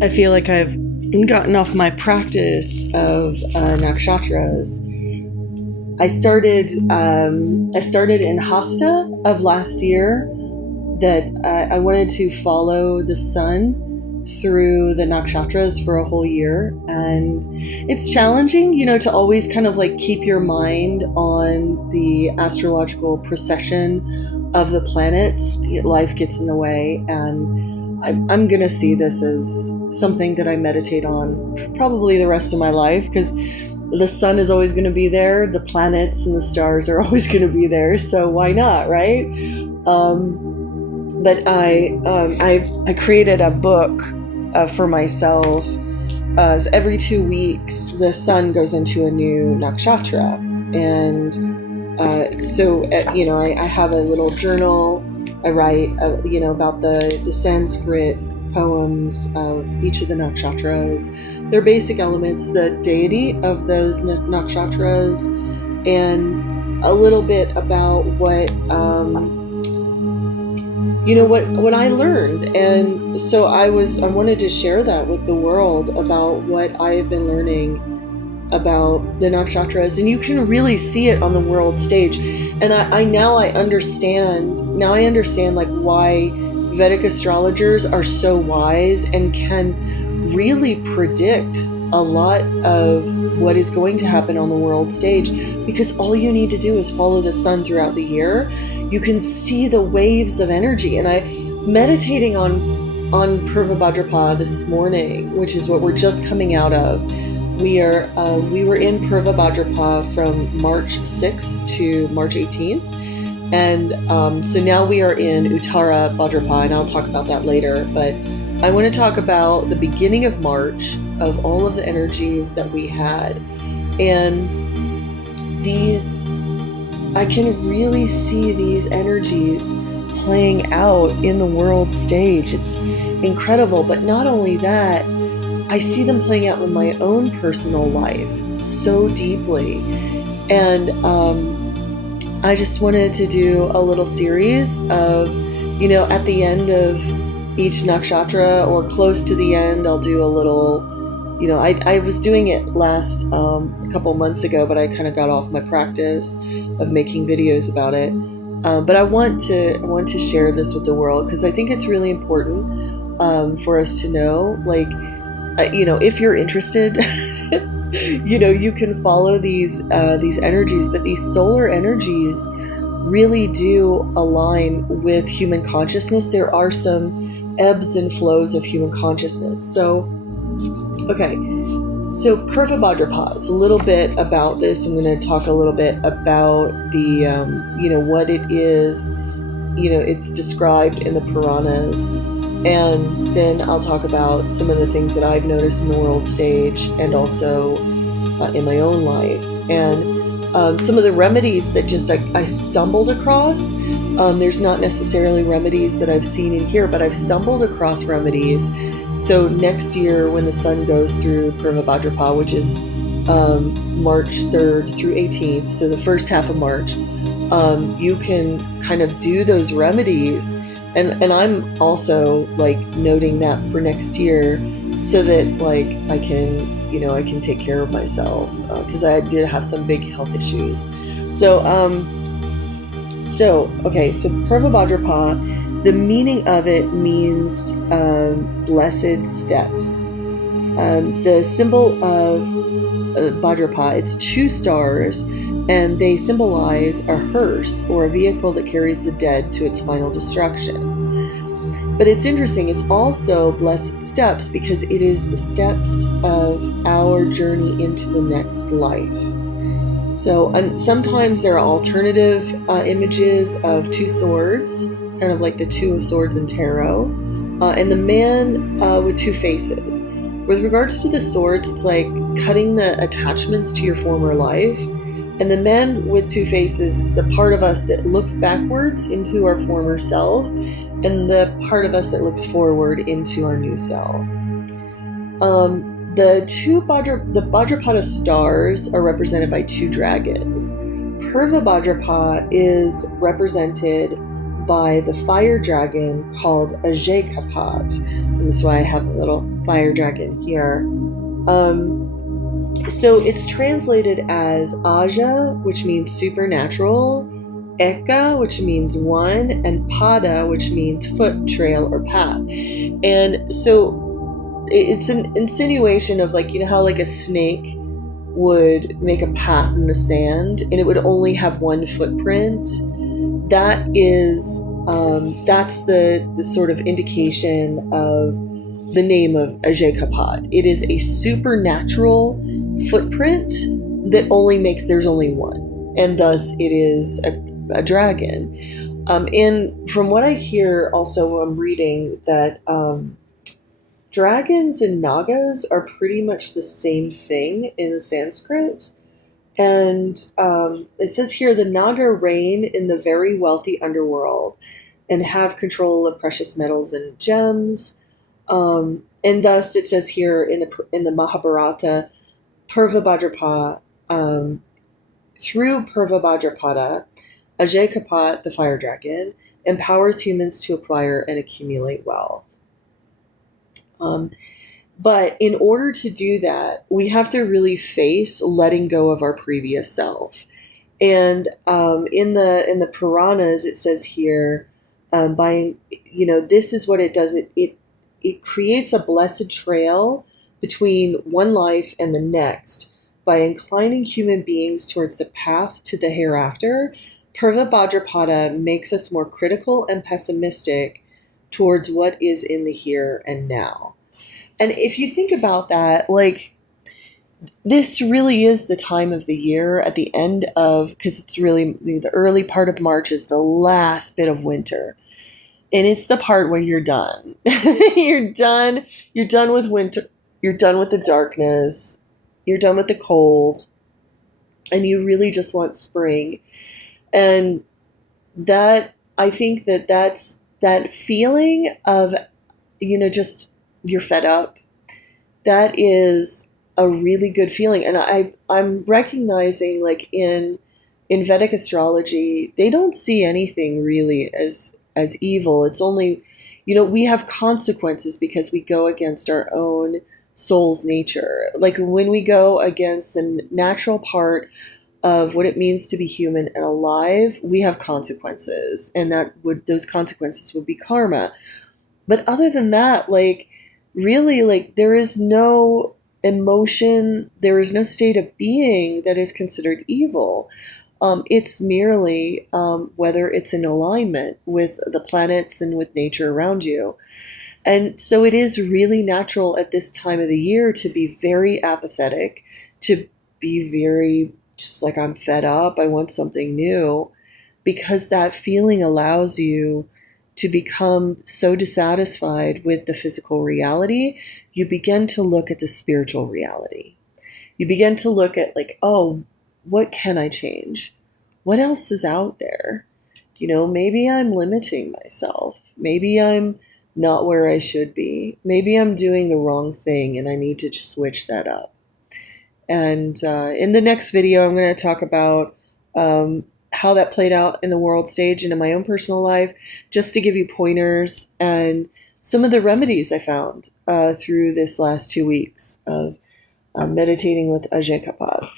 I feel like I've gotten off my practice of nakshatras. I started in Hasta of last year that I wanted to follow the sun through the nakshatras for a whole year, and it's challenging, to always kind of like keep your mind on the astrological procession of the planets. Life gets in the way, and I'm gonna see this as something that I meditate on probably the rest of my life, because the sun is always going to be there, the planets and the stars are always going to be there, so why not, right? But I created a book for myself. So every 2 weeks, the sun goes into a new nakshatra, and I have a little journal. I write, about the Sanskrit poems of each of the nakshatras, their basic elements, the deity of those nakshatras, and a little bit about what I learned. And so I wanted to share that with the world about what I have been learning about the nakshatras, and you can really see it on the world stage. And I now understand like why Vedic astrologers are so wise and can really predict a lot of what is going to happen on the world stage, because all you need to do is follow the sun throughout the year. You can see the waves of energy. And I meditating on Purva Bhadrapada this morning, which is what we're just coming out of. We were in Purva Bhadrapada from March 6th to March 18th. And so now we are in Uttara Bhadrapada, and I'll talk about that later. But I want to talk about the beginning of March, of all of the energies that we had. And I can really see these energies playing out in the world stage. It's incredible. But not only that, I see them playing out in my own personal life so deeply. And I just wanted to do a little series of, at the end of each nakshatra or close to the end, I'll do a little, I was doing it last a couple months ago, but I kind of got off my practice of making videos about it. But I want to share this with the world, because I think it's really important for us to know, like, if you're interested, you can follow these energies, but these solar energies really do align with human consciousness. There are some ebbs and flows of human consciousness. So Purva Bhadrapada is a little bit about this. I'm going to talk a little bit about the, what it is. It's described in the Puranas. And then I'll talk about some of the things that I've noticed in the world stage, and also in my own life. And some of the remedies that just I stumbled across. There's not necessarily remedies that I've seen in here, but I've stumbled across remedies. So next year, when the sun goes through Purva Bhadrapada, which is March 3rd through 18th, so the first half of March, you can kind of do those remedies. And I'm also like noting that for next year, so that like I can take care of myself, because I did have some big health issues. So Purva Bhadrapada, the meaning of it means blessed steps. The symbol of Bhadrapada, it's 2 stars, and they symbolize a hearse, or a vehicle that carries the dead to its final destruction. But it's interesting, it's also blessed steps, because it is the steps of our journey into the next life. So, and sometimes there are alternative images of 2 swords, kind of like the 2 of Swords in tarot, and the man with 2 faces. With regards to the swords, it's like cutting the attachments to your former life. And the man with 2 faces is the part of us that looks backwards into our former self, and the part of us that looks forward into our new self. The Bhadrapada stars are represented by 2 dragons. Purva Bhadrapada is represented by the fire dragon called Ajay Kapat. And that's why I have a little fire dragon here. So it's translated as Aja, which means supernatural, Eka, which means one, and Pada, which means foot, trail, or path. And so it's an insinuation of, like, you know how like a snake would make a path in the sand and it would only have one footprint. That is that's the sort of indication of the name of Ajekapad. It is a supernatural footprint that only makes there's only one, and thus it is a dragon. And from what I hear, also I'm reading that dragons and nagas are pretty much the same thing in Sanskrit. And it says here, the naga reign in the very wealthy underworld and have control of precious metals and gems. And thus it says here in the Mahabharata, Purva Bhadrapada, through Purva Bhadrapada, Ajekapad, the fire dragon, empowers humans to acquire and accumulate wealth. But in order to do that, we have to really face letting go of our previous self. And in the Puranas, it says here, this is what it does. It creates a blessed trail between one life and the next by inclining human beings towards the path to the hereafter. Purva Bhadrapada makes us more critical and pessimistic towards what is in the here and now. And if you think about that, like, this really is the time of the year at the end of, because it's really the early part of March is the last bit of winter. And it's the part where you're done. You're done. You're done with winter. You're done with the darkness. You're done with the cold. And you really just want spring. And that, I think that's that feeling of, just you're fed up. That is a really good feeling. And I'm recognizing, like, in Vedic astrology, they don't see anything really as evil. It's only, we have consequences because we go against our own soul's nature. Like when we go against the natural part of what it means to be human and alive, we have consequences, and those consequences would be karma. But other than that, like, really, like, there is no emotion, there is no state of being that is considered evil. It's merely whether it's in alignment with the planets and with nature around you. And so it is really natural at this time of the year to be very apathetic, to be very just like, I'm fed up, I want something new, because that feeling allows you to become so dissatisfied with the physical reality, you begin to look at the spiritual reality. You begin to look at, like, oh, what can I change? What else is out there? Maybe I'm limiting myself. Maybe I'm not where I should be. Maybe I'm doing the wrong thing and I need to switch that up. And in the next video, I'm going to talk about how that played out in the world stage and in my own personal life, just to give you pointers and some of the remedies I found through this last 2 weeks of meditating with Ajekapad.